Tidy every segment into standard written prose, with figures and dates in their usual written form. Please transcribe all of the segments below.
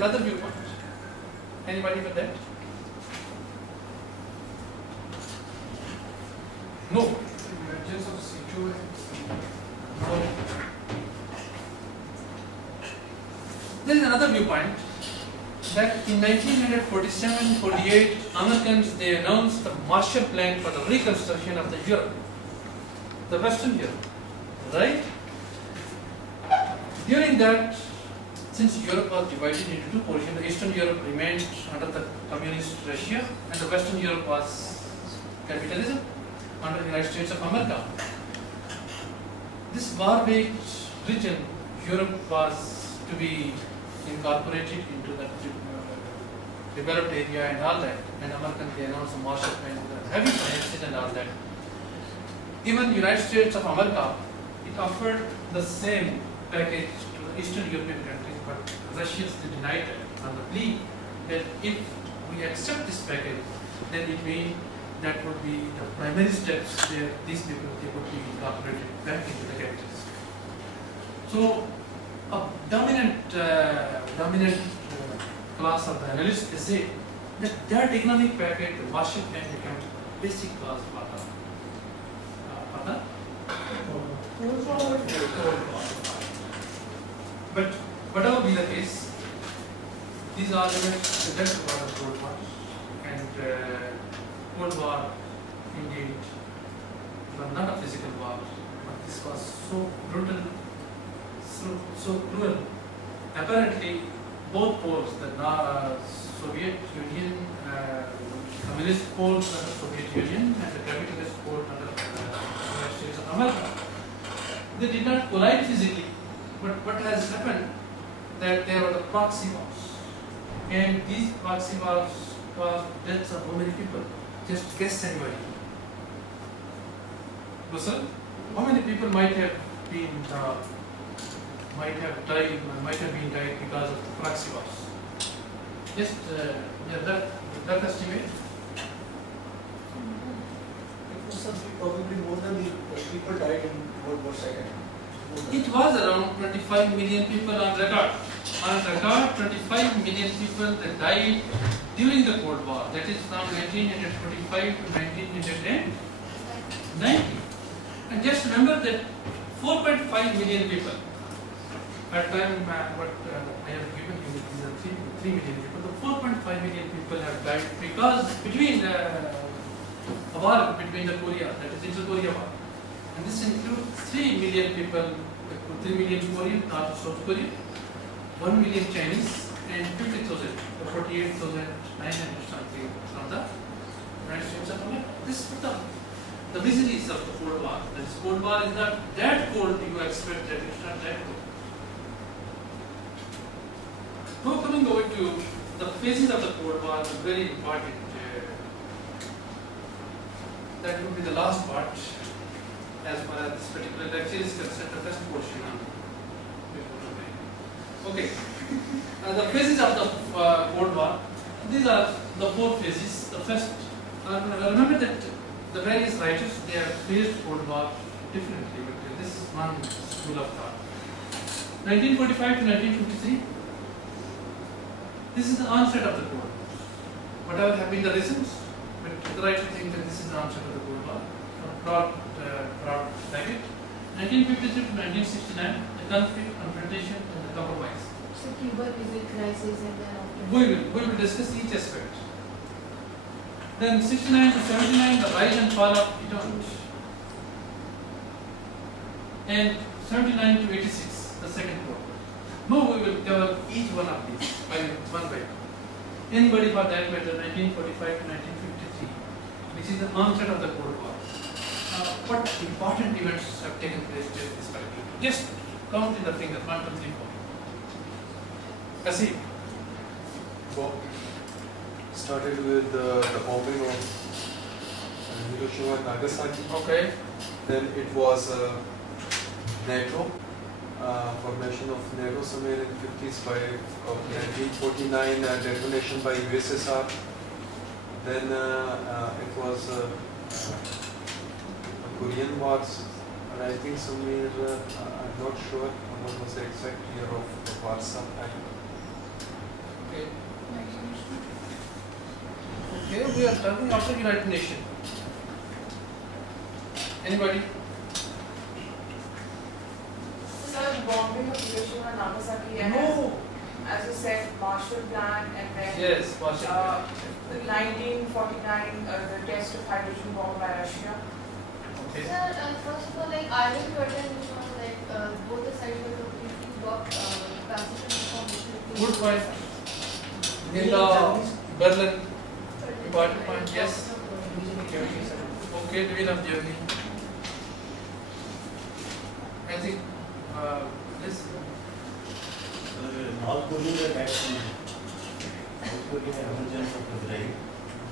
Another viewpoint. Anybody with that? No. Emergence of situation. No. There is another viewpoint that in 1947-48, Americans they announced the Marshall Plan for the reconstruction of the Europe, the Western Europe, right? During that, since Europe was divided into two portions, the Eastern Europe remained under the communist Russia, and the Western Europe was capitalism under the United States of America. This war-baked region, Europe, was to be incorporated into the developed area and all that, and Americans they announced a Marshall Plan, heavy finances and all that. Even United States of America, it offered the same package to the Eastern European countries, but Russians denied it on the plea that if we accept this package, then it means that would be the primary steps where these people they would be incorporated back into the capitals. So a dominant class of the analysts they say that economic package, the Marshall Plan, became basic class for the Cold War. But whatever be the case, these arguments the best about the Cold War, and Cold War indeed was not a physical war, but this was so brutal, so cruel. Apparently, both poles, the Soviet Union, communist poles under the Soviet Union, and the capitalist pole under the United States of America, they did not collide physically. But what has happened that there were the proxy wars, and these proxy wars caused deaths of how many people? Just guess anybody. Listen, how many people might have been died because of the proxy wars? Just that estimate. It was probably more than the people died in World War II. It was around 25 million people on record. On record, 25 million people that died during the Cold War. That is from 1945 to 1990. And just remember that 4.5 million people. At time, what I have given you, these are 3 million people. The 4.5 million people have died because between a war between the Korea, that is Inter-Korea war. And this includes 3 million people, 3 million Korean, North South Korea, 1 million Chinese, and 50,000, 48,900 something from the United States of America. This is the miseries of the Cold War. This Cold War is not that cold you expect that it's not that cold. Now coming over to the phases of the Cold War, the very important, that would be the last part. As far as this particular lecture is concerned, the first portion on. Okay, the phases of the Cold War. These are the 4 phases. The first, remember that the various writers they have faced Cold War differently, but this is one school of thought. 1945 to 1953. This is the onset of the Cold War. Whatever have been the reasons, but the writer thinks that this is the onset of the Cold War. Broad bracket. 1953 to 1969, the conflict, confrontation, and the compromise. So Cuban Missile Crisis and then after. We will discuss each aspect. Then 69 to 79, the rise and fall of Iran. And 79 to 86, the second Cold War. Now we will cover each one of these one by one. Anybody for that matter, 1945 to 1953, which is the onset of the Cold War. What important events have taken place during this particular? Just count in the finger, 1, 2, 3, 4. Asim. Well, started with the bombing of Hiroshima and Nagasaki. Okay. Then it was NATO, formation of NATO somewhere in the 50s by 1949, detonation by USSR. Then it was Korean wars, and I think somewhere, I'm not sure what was the exact year of the war sometime. we are talking after United Nations. Anybody? Sir, bombing of Hiroshima and Nagasaki, and No. as you said, Marshall Plan, and then Yes, Washington. the 1949, the test of hydrogen bomb by Russia. Okay. Sir, first of all, like Iron Curtain, which was like both the sides were completely blocked, transition information. Good point. In the Berlin department, yes. Okay, Division of Germany. I think this. North Korea attacks North Korea emergence of Israel.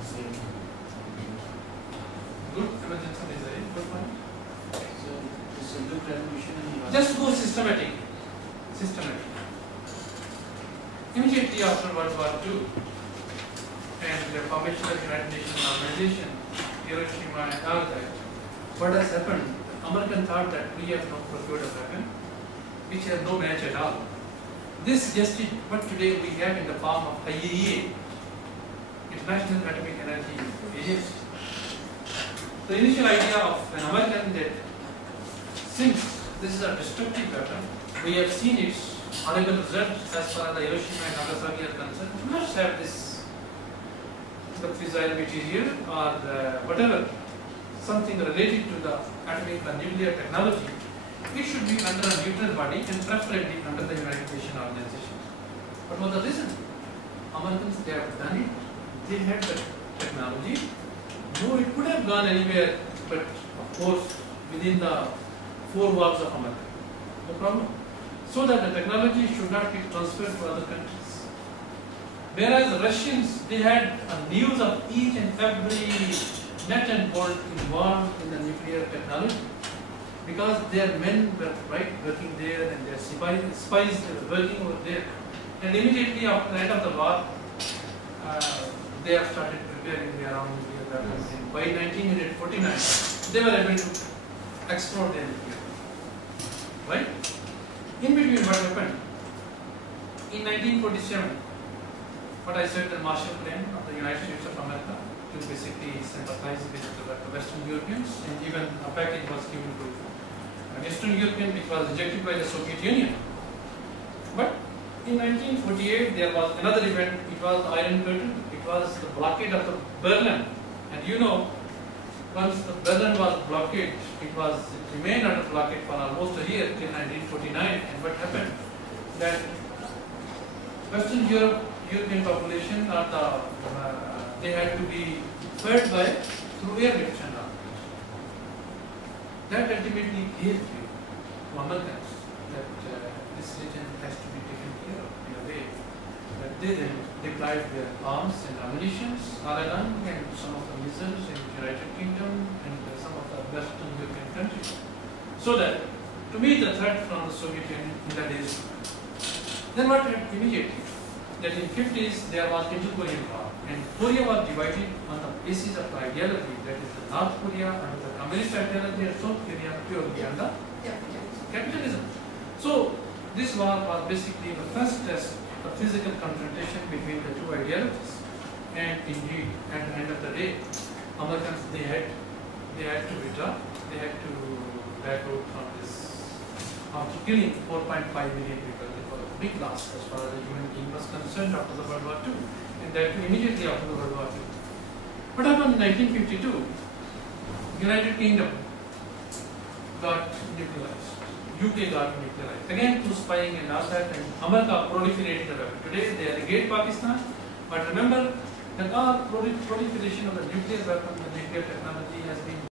Same. Good emergency design. Good point. So, the single transmission in Just go systematic. Systematic. Immediately after World War II and the formation of the United Nations Organization, Hiroshima and all that, what has happened? The American thought that we have not procured a weapon which has no match at all. This suggested what today we have in the form of IAEA, International Atomic Energy Agency. The initial idea of an American that since this is a destructive weapon, we have seen its horrible results as far as the Hiroshima and Nagasaki are concerned. We must have this, the fissile material or whatever, something related to the atomic or nuclear technology. It should be under a neutral body and preferably under the United Nations Organization. What was the reason? Americans, they have done it. They had the technology. No, it could have gone anywhere, but of course within the four walls of America. No problem. So that the technology should not be transferred to other countries. Whereas the Russians, they had a news of each and every nut and bolt involved in the nuclear technology, because their men were working there and their spies were working over there. And immediately after the end of the war, they have started preparing their own nuclear weapons. And by 1949, they were able to explode their nuclear weapons. Right? In between, what happened? In 1947, what I said, the Marshall Plan of the United States of America to basically sympathize with the Western Europeans, and even a package was given to Eastern European, which was rejected by the Soviet Union. But in 1948, there was another event. It was the Iron Curtain. It was the blockade of the Berlin. And you know, once the Berlin was blockaded, it remained under blockade for almost a year till 1949. And what happened? That Western European population, they had to be fed through airlift and all. That ultimately gave to Americans that this region has to be taken care of in a way that they then deployed their arms and ammunition all along, and some of the missiles in the United Kingdom and some of the Western European countries, so that to meet the threat from the Soviet Union in the days to come. Then what happened immediately? That in 50s there was inter-Korean war, and Korea was divided on the basis of ideology, that is the North Korea under the communist ideology and South Korea purely under capitalism. So this war was basically the first test of physical confrontation between the two ideologies, and indeed at the end of the day, Americans, they had to withdraw, they had to back out from this, after killing 4.5 million people. It was a big loss as far as the human being was concerned after the World War II, and that too immediately after the World War II. What happened in 1952? United Kingdom got nuclearized. UK got nuclearized. Again through spying and all that, and America proliferated the weapon. Today they allegate Pakistan, but remember that our proliferation of the nuclear weapon, the nuclear technology has been